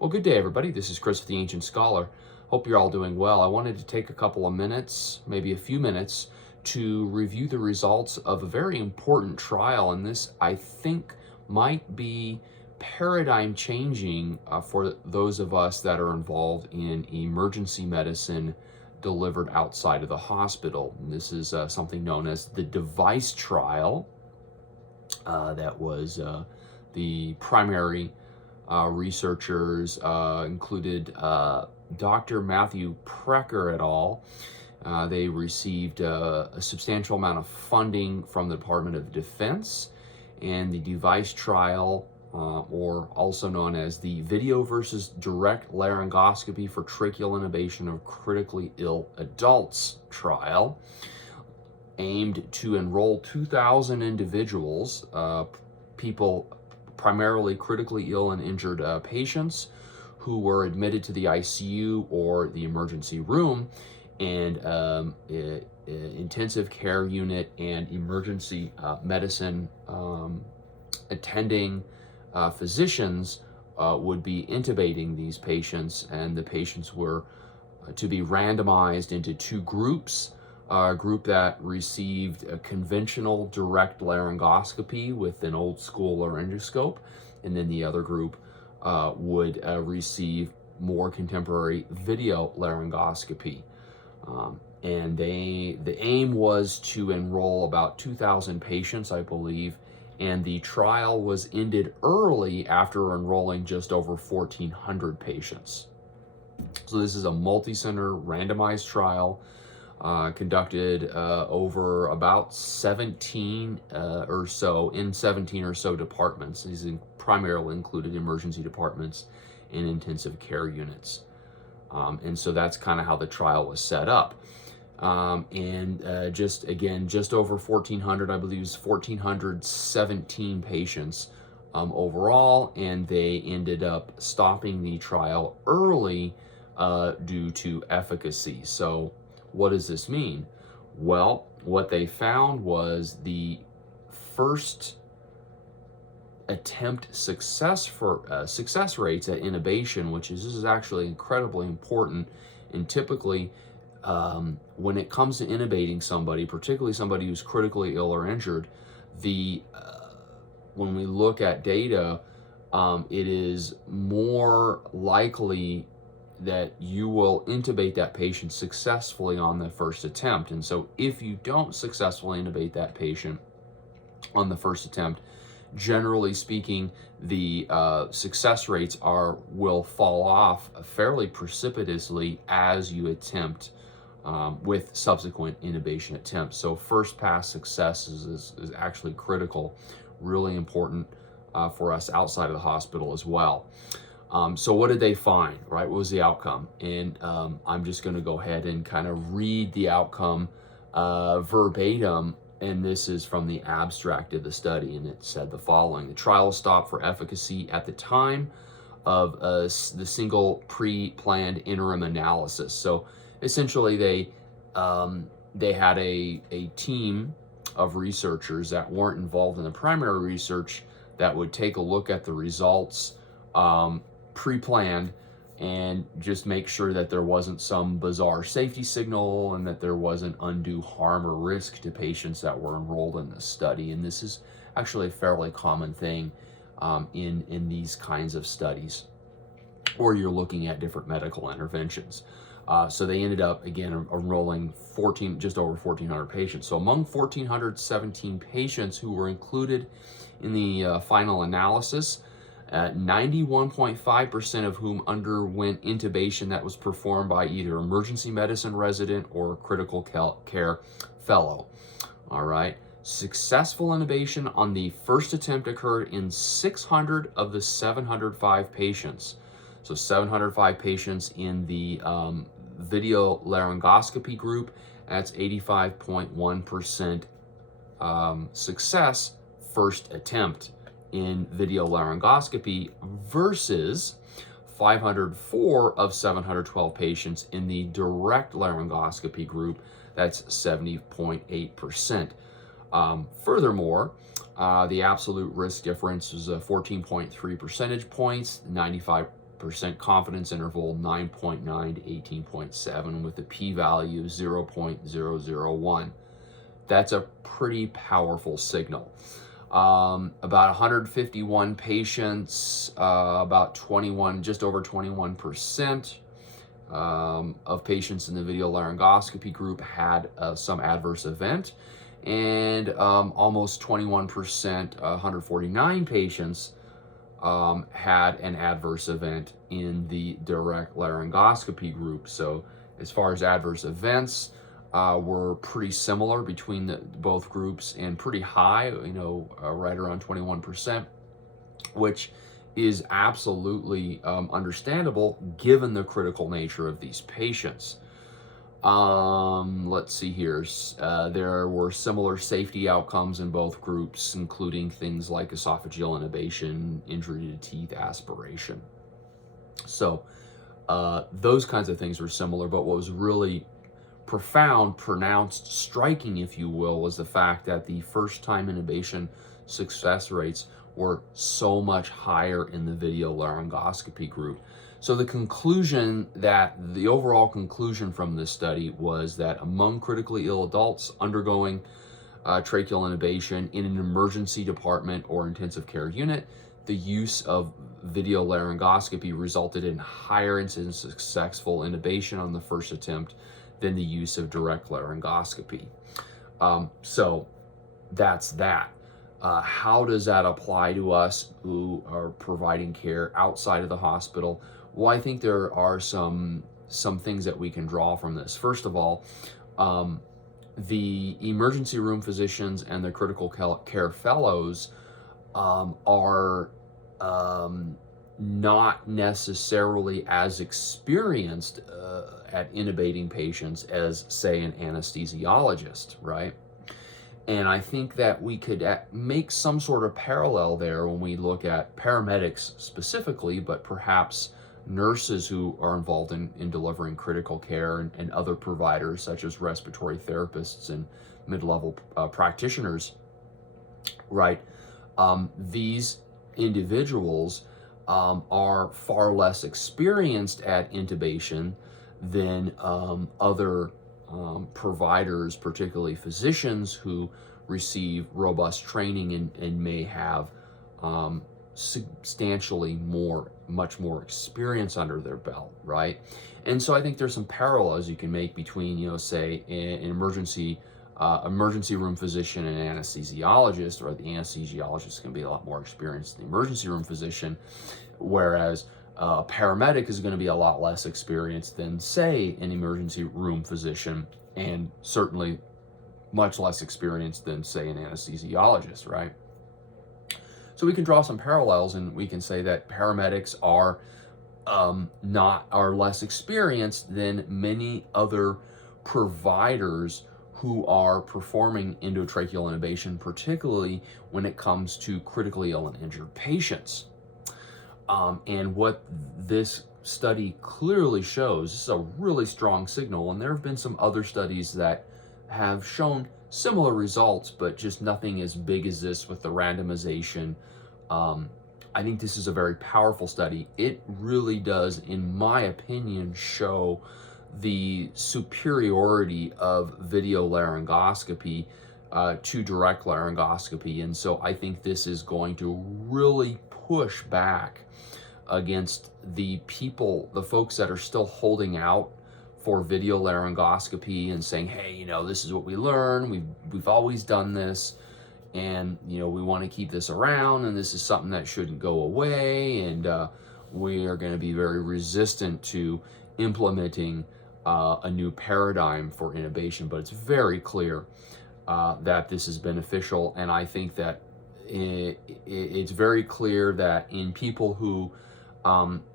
Well, good day, everybody. This is Chris with the Ancient Scholar. Hope you're all doing well. I wanted to take a couple of minutes, maybe a few minutes, to review the results of a very important trial. And this, I think, might be paradigm changing for those of us that are involved in emergency medicine delivered outside of the hospital. And this is something known as the device trial. That was the primary researchers included Dr. Matthew Precker et al. They received a substantial amount of funding from the Department of Defense, and the device trial, or also known as the Video versus Direct Laryngoscopy for Tracheal Intubation of Critically Ill Adults trial, aimed to enroll 2,000 individuals, people primarily critically ill and injured patients who were admitted to the ICU or the emergency room, and intensive care unit and emergency medicine attending physicians would be intubating these patients, and the patients were to be randomized into two groups. A group that received a conventional direct laryngoscopy with an old school laryngoscope, and then the other group would receive more contemporary video laryngoscopy. And the aim was to enroll about 2,000 patients, I believe, and the trial was ended early after enrolling just over 1,400 patients. So this is a multi-center randomized trial conducted over about 17 or so, in 17 or so departments. These primarily included emergency departments and intensive care units. And so that's kind of how the trial was set up. Just over 1,400, I believe it was 1,417 patients overall, and they ended up stopping the trial early due to efficacy. So what does this mean? Well, what they found was the first attempt success rates at intubation, which is actually incredibly important. And typically, when it comes to intubating somebody, particularly somebody who's critically ill or injured, when we look at data, it is more likely that you will intubate that patient successfully on the first attempt. And so if you don't successfully intubate that patient on the first attempt, generally speaking, the success rates will fall off fairly precipitously as you attempt with subsequent intubation attempts. So first pass success is actually critical, really important for us outside of the hospital as well. So what did they find, right? What was the outcome? And I'm just going to go ahead and kind of read the outcome verbatim, and this is from the abstract of the study, and it said the following: the trial stopped for efficacy at the time of the single pre-planned interim analysis. So essentially they had a team of researchers that weren't involved in the primary research that would take a look at the results pre-planned and just make sure that there wasn't some bizarre safety signal and that there wasn't undue harm or risk to patients that were enrolled in this study. And this is actually a fairly common thing in these kinds of studies, or you're looking at different medical interventions. So they ended up, again, enrolling just over 1,400 patients. So among 1,417 patients who were included in the final analysis, 91.5% of whom underwent intubation that was performed by either emergency medicine resident or critical care fellow. All right. Successful intubation on the first attempt occurred in 600 of the 705 patients. So 705 patients in the video laryngoscopy group. That's 85.1% success first attempt in video laryngoscopy versus 504 of 712 patients in the direct laryngoscopy group. That's 70.8%. Furthermore, the absolute risk difference was 14.3 percentage points. 95 percent confidence interval 9.9 to 18.7 with a p-value 0.001. That's a pretty powerful signal. About 151 patients, about 21, just over 21% of patients in the video laryngoscopy group had some adverse event, and almost 21%, 149 patients had an adverse event in the direct laryngoscopy group. So as far as adverse events, were pretty similar between both groups, and pretty high, right around 21%, which is absolutely understandable given the critical nature of these patients. Let's see here. There were similar safety outcomes in both groups, including things like esophageal intubation, injury to teeth, aspiration. So those kinds of things were similar, but what was really profound, pronounced, striking, if you will, was the fact that the first-time intubation success rates were so much higher in the video laryngoscopy group. So the overall conclusion from this study was that among critically ill adults undergoing tracheal intubation in an emergency department or intensive care unit, the use of video laryngoscopy resulted in higher incidence of successful intubation on the first attempt than the use of direct laryngoscopy. So that's that. How does that apply to us who are providing care outside of the hospital? Well, I think there are some things that we can draw from this. First of all, the emergency room physicians and the critical care fellows are not necessarily as experienced at intubating patients as, say, an anesthesiologist, right? And I think that we could make some sort of parallel there when we look at paramedics specifically, but perhaps nurses who are involved in delivering critical care, and other providers such as respiratory therapists and mid-level practitioners, right? These individuals are far less experienced at intubation than other providers, particularly physicians who receive robust training and may have substantially much more experience under their belt, right? And so I think there's some parallels you can make between, say, an emergency room physician and an anesthesiologist, or the anesthesiologist can be a lot more experienced than the emergency room physician, whereas a paramedic is going to be a lot less experienced than, say, an emergency room physician, and certainly much less experienced than, say, an anesthesiologist, right? So we can draw some parallels, and we can say that paramedics are less experienced than many other providers who are performing endotracheal intubation, particularly when it comes to critically ill and injured patients. And what this study clearly shows, this is a really strong signal, and there have been some other studies that have shown similar results, but just nothing as big as this with the randomization. I think this is a very powerful study. It really does, in my opinion, show the superiority of video laryngoscopy to direct laryngoscopy. And so I think this is going to really push back against the folks that are still holding out for video laryngoscopy and saying, hey, this is what we learned. We've always done this, and we want to keep this around, and this is something that shouldn't go away, and we are going to be very resistant to implementing a new paradigm for intubation. But it's very clear that this is beneficial, and I think that it's very clear that in people who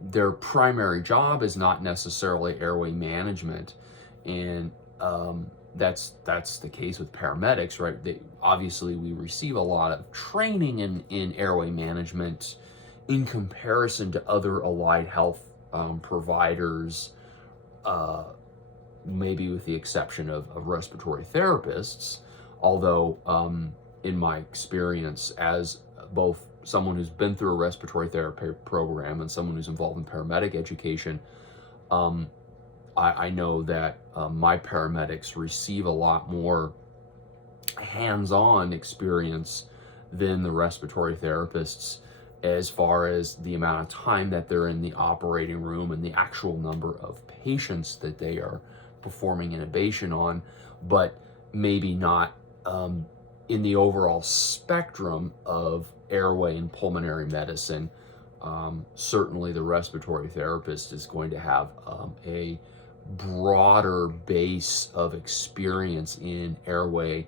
their primary job is not necessarily airway management, and that's the case with paramedics, right? Obviously, we receive a lot of training in airway management in comparison to other allied health providers, maybe with the exception of respiratory therapists, although in my experience as both someone who's been through a respiratory therapy program and someone who's involved in paramedic education, I know that my paramedics receive a lot more hands-on experience than the respiratory therapists, as far as the amount of time that they're in the operating room and the actual number of patients that they are performing intubation on, but maybe not in the overall spectrum of airway and pulmonary medicine. Certainly the respiratory therapist is going to have a broader base of experience in airway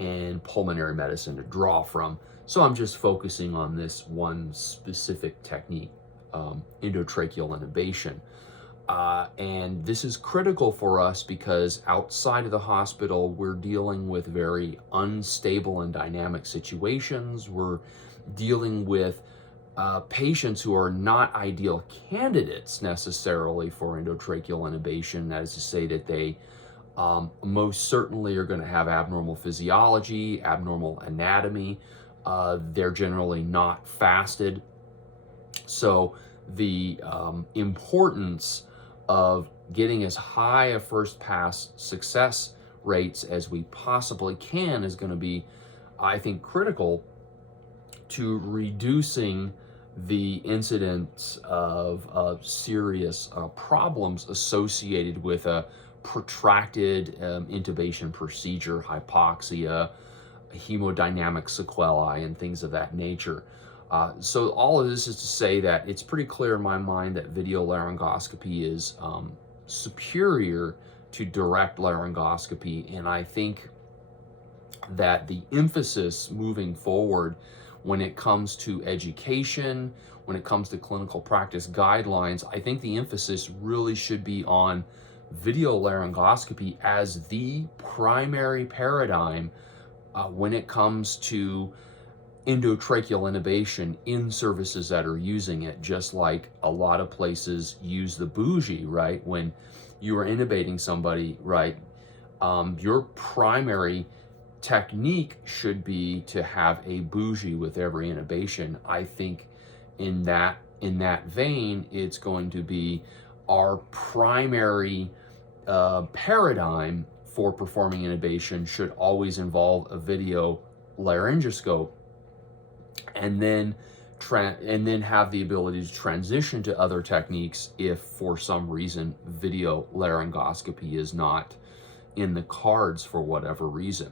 and pulmonary medicine to draw from. So I'm just focusing on this one specific technique, endotracheal intubation. And this is critical for us because outside of the hospital, we're dealing with very unstable and dynamic situations. We're dealing with patients who are not ideal candidates necessarily for endotracheal intubation. That is to say that they most certainly are going to have abnormal physiology, abnormal anatomy. They're generally not fasted. So the importance of getting as high a first pass success rates as we possibly can is going to be, I think, critical to reducing the incidence of serious problems associated with a protracted intubation procedure, hypoxia, hemodynamic sequelae, and things of that nature. So all of this is to say that it's pretty clear in my mind that video laryngoscopy is superior to direct laryngoscopy, and I think that the emphasis moving forward when it comes to education, when it comes to clinical practice guidelines, I think the emphasis really should be on video laryngoscopy as the primary paradigm when it comes to endotracheal intubation in services that are using it, just like a lot of places use the bougie, right? When you are intubating somebody, right, your primary technique should be to have a bougie with every intubation. I think in that vein, it's going to be our primary paradigm for performing intubation should always involve a video laryngoscope, and then have the ability to transition to other techniques if for some reason video laryngoscopy is not in the cards for whatever reason.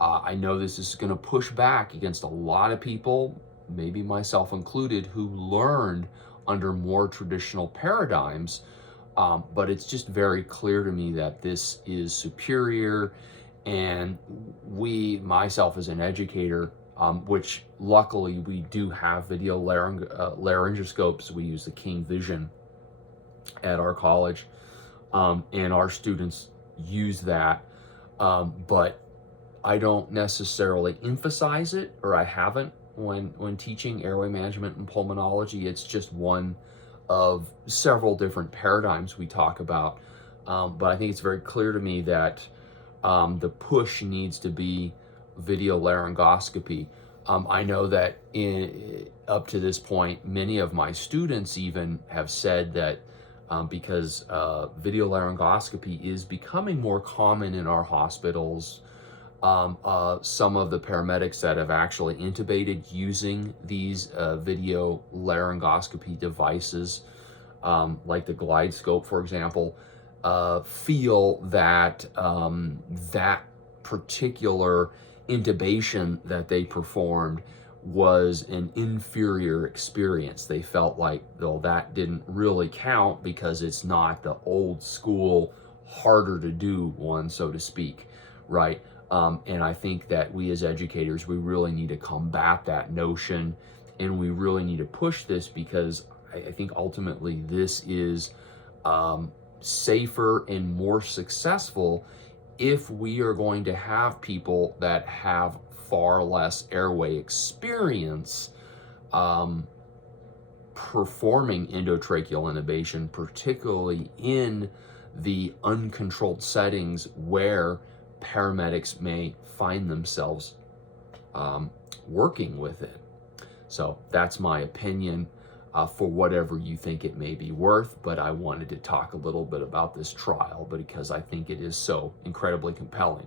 I know this is going to push back against a lot of people, maybe myself included, who learned under more traditional paradigms, but it's just very clear to me that this is superior, and myself as an educator, which luckily we do have video laryngoscopes. We use the King Vision at our college, and our students use that, but I don't necessarily emphasize it, or I haven't when teaching airway management and pulmonology. It's just one of several different paradigms we talk about, but I think it's very clear to me that the push needs to be video laryngoscopy. I know that up to this point, many of my students even have said that because video laryngoscopy is becoming more common in our hospitals, some of the paramedics that have actually intubated using these video laryngoscopy devices, like the glide scope, for example, feel that that particular intubation that they performed was an inferior experience. They felt like, though, that didn't really count because it's not the old school, harder to do one, so to speak, right? And I think that we as educators, we really need to combat that notion, and we really need to push this, because I think ultimately this is safer and more successful if we are going to have people that have far less airway experience performing endotracheal intubation, particularly in the uncontrolled settings where paramedics may find themselves working with it. So that's my opinion, for whatever you think it may be worth. But I wanted to talk a little bit about this trial because I think it is so incredibly compelling.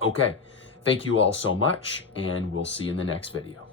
Okay, thank you all so much, and we'll see you in the next video.